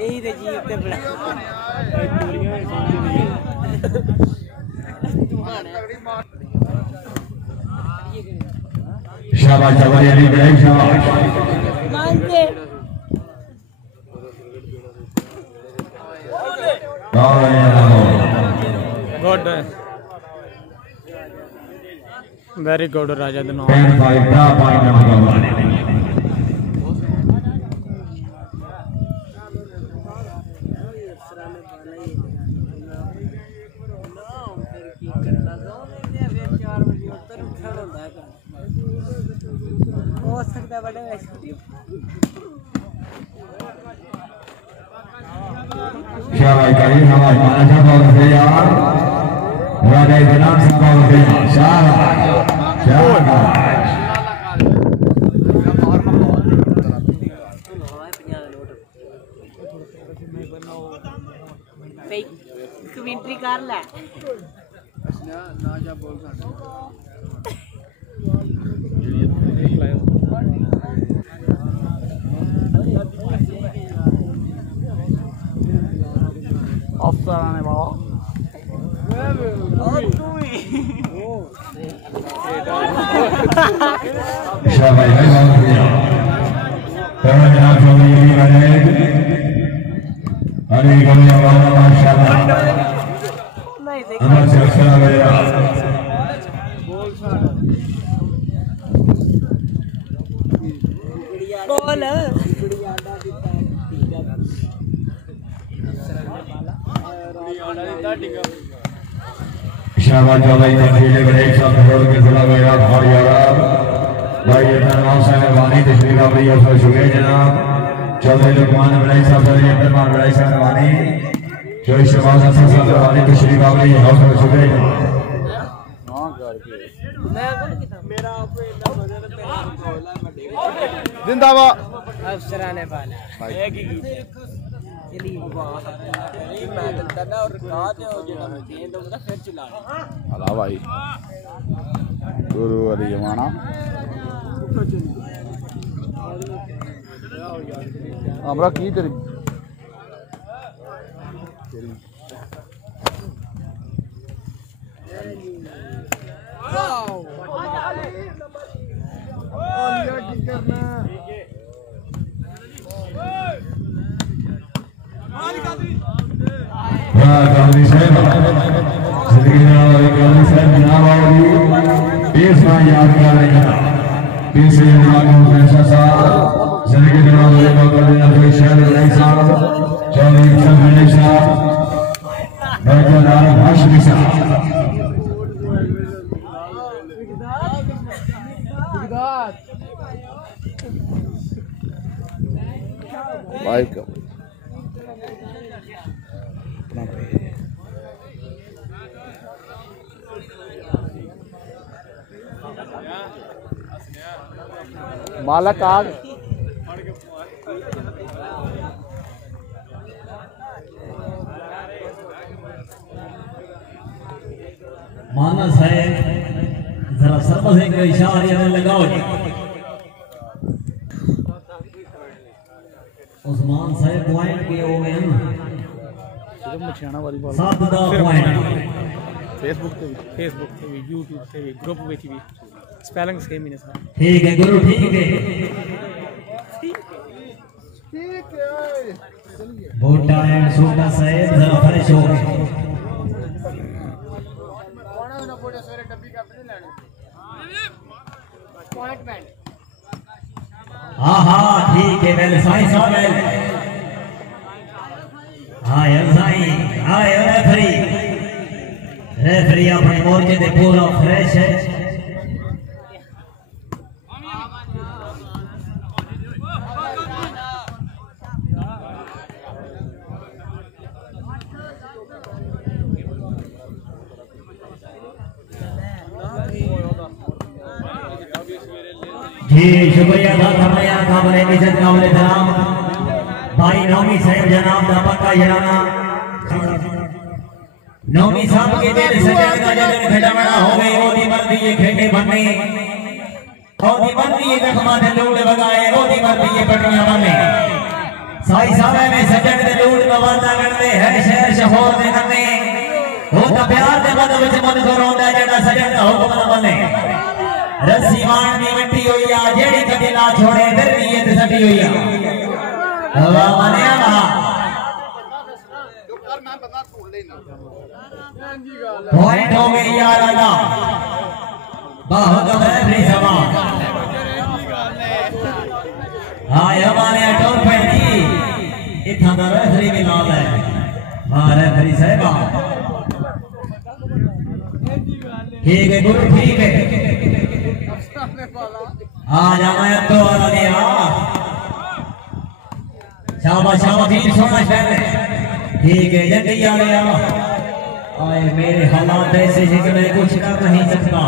यही तो जीव ते बड़ा शाबाश शाबाश अली भाई शाबाश मानते गुड वेरी गुड राजा दनो 10-5 da point number 1 हो सकता है बड़े शाबाश करीम हमारे माना शाबाश से यार राजा इनाम शाबाश से शाबाश शाबाश कमेंट्री कर ले ना जा बोल अफसर आने बाबा शाबाश भाई बहुत बढ़िया तेरा जनाब चौधरी जी बने अरे गलिया वाला माशाल्लाह हमारे सिलसिला गया बोल शाबाश चौधरी तफसील बड़े सब छोड़ के चला गया और यार भाई अपना नाम से मेहरबानी तशरीफ आवरी और शुक्रिया जनाब चौधरी लुकमान बड़े सब चौधरी अब्दुलमान बड़े सब मेहरबानी चौधरी शहबाज हसन साहब मेहरबानी तशरीफ आवरी और शुक्रिया जनाब जिंदाबाद अफसराने वाला चलिए मैं तो डरना और रात हो जेड़ा मैं दे दूंगा फिर चला हला भाई गुरु अली जमाना हमरा की तेरी वाओ क्या की करना गांधी साहब जिंदगी गांधी साहब जनाब आवरी इस बार याद कर रहे हैं पीछे मालूम फैसला साहब जिंदगी जनाब गांधी अब्दुल शहर बड़े साहब चौधरी सब बड़े साहब डॉक्टर आरिफ हाशमी साहब भाई का मालक आग माना साहब जरा सरमसे के इशारे में लगाओ जी उस्मान साहब पॉइंट के हो गए हैं मछियाना वाली बात 7 पॉइंट फेसबुक पे भी यूट्यूब पे भी ग्रुप पे भी स्पेलिंग सेम ही है ठीक है गुरु ठीक है बोटा एंड सोटा साहब जरा फ्रेश हो गए हाँ हाँ ठीक है मेरे साईं साहब हाँ यार साईं हाँ यार रेफरी अपने मोर्चे दे पूरा फ्रेश है जी शुक्रिया था हमारे यहाँ काबिल इज्जत काबिल एहतराम भाई नौमी साहब जनाब दा पक्का यराना नौमी साहब के दिल सजन का जगन खटावना होवे ओदी मर्दी ये खेटे बनने ओदी मर्दी ये जख्मा दे लूड़ बगाए ओदी मर्दी ये पटियां बने साई साहब में सजन दे लूड़ बवादा करते है शहर शहर दे करने वो ता प्यार दे बद विच मन करोंदा जेड़ा सजन दा हुक्म न बने रस्सी मान दी मिट्टी होई आ जेड़ी कदी ना छोड़े दिल दी ये सटी होई आ हवा माने आ पॉइंट हो गई यार आला बहुत बेहतरीन समा हां हमारे टोर पैनी इथा दा रेफरी भी नाल है हां रेफरी साहब ठीक है गुरु ठीक है आ जाना तो वाला दिया शाबाश शाबाश तीन सोना शहर ठीक है जल्दी आ गया आए मेरे हालात ऐसे हैं कि मैं कुछ कर नहीं सकता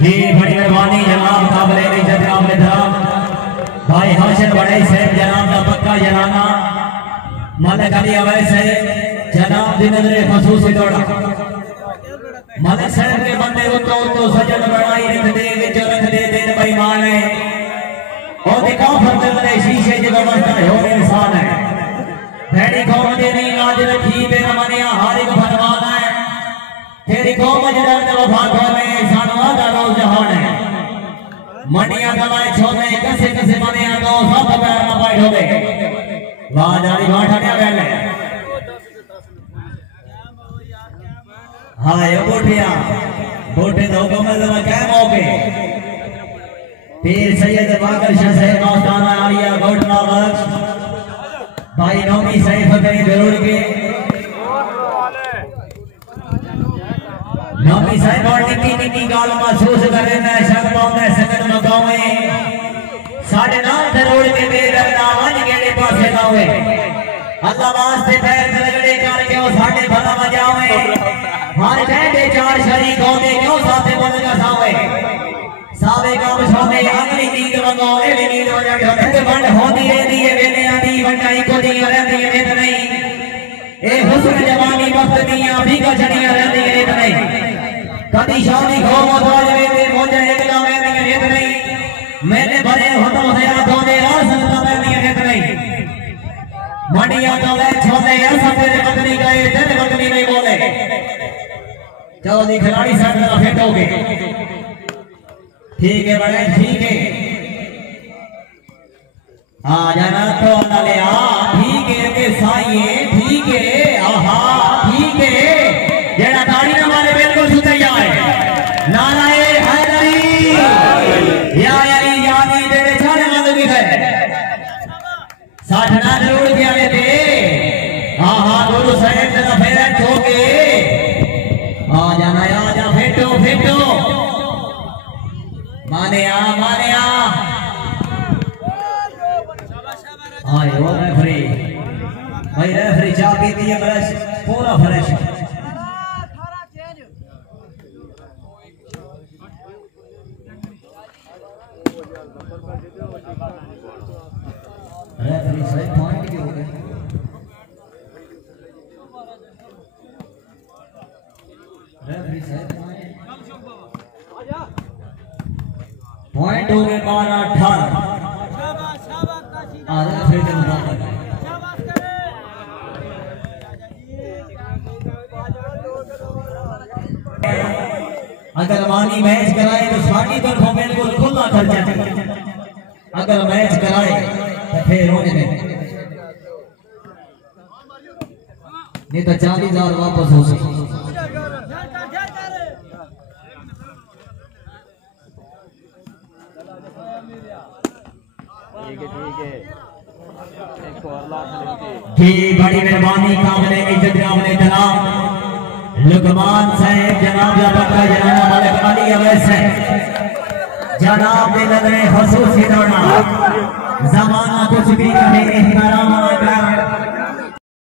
जी बड़ी मेहरबानी जनाब काबिल इज्जत जनाब निजाम भाई हाशिर बड़े साहब जनाब का पक्का जनाना मलिक अली अवैस है जनाब दी नजरे खसूसी दौड़ा मलिक साहब के बंदे तो सजन बनाई रख दे विच रख दे दिन बेईमान है और दिखा फरदल दे शीशे च व्यवस्था हो इंसान है भैड़ी कौम दे नहीं लाज रखी बेन मनिया हर एक फरमान है तेरी कौम जदर वफा खोले सानवा दा रोज जहान है मनिया दवाए छोले कसे कसे मनिया दो सब पैर ना बैठ हो गए वाह जारी वाह ठाड़िया गल है हां ये बोठिया बोठे दो कमल दा क्या मौके पीर सैयद बाकर शाह साहब मौलाना आलिया गोटला बख्श भाई नौमी साहिब फतेह जरूर के नौमी साहिब और निकी गाल महसूस करे मैं शक पाऊंदा सकन मगावे साडे नाल जरूर के दे रखना वंज केड़े पासे लावे अल्लाह वास्ते पैर लगड़े करके ओ साडे भला मजावे हर कहंदे चार शरीक होंदे क्यों साथे बोल का सावे सावे काम सोने अगली नींद मंगो ए भी नींद हो जावे होते बंद होती रहती है वेले आदी वंडाई को दी रहती है नित नहीं ए हुस्न जवानी वक्त दियां भी का छड़ियां रहती है नित नहीं कदी शादी हो मौज वेले मोजे एकला में नित नहीं मैंने भरे होतो हयात होने रासन में नित नहीं मंडिया तो ले छोले सब तेरे पत्नी गए तेरे पत्नी नहीं बोले चलो जी खिलाड़ी साथ में फिट हो गए ठीक है बड़े ठीक है आ जाना तो ले आ ठीक है के साईए ठीक है आहा ठीक है जेड़ा ताड़ी ना मारे बिल्कुल सुते जाए नाराए हैदरी या अली यानी तेरे छाने मंद भी है साथ ना जरूर किया लेते आहा गुरु साहब तेरा फेरा ठोके आ जाना आ जा फेटो फेटो माने आ आए वो रेफरी भाई रेफरी चाह पीती है फ्रेश पूरा फ्रेश रेफरी सही पॉइंट के हो गए रेफरी सही पॉइंट हो गए 12-18 आधा फिर अगर मानी मैच कराए तो साड़ी तरफों बिल्कुल खुला खर्चा अगर मैच कराए तो फिर होने नहीं तो 40,000 वापस हो सकते एक और लाख जी बड़ी मेहरबानी कामले इज्जत कामले जनाब लुकमान साहब जनाब बकरा जनाब मालिक अली अवैस जनाब ने नजरे खसूसी दौड़ना जमाना कुछ भी कहे एहतराम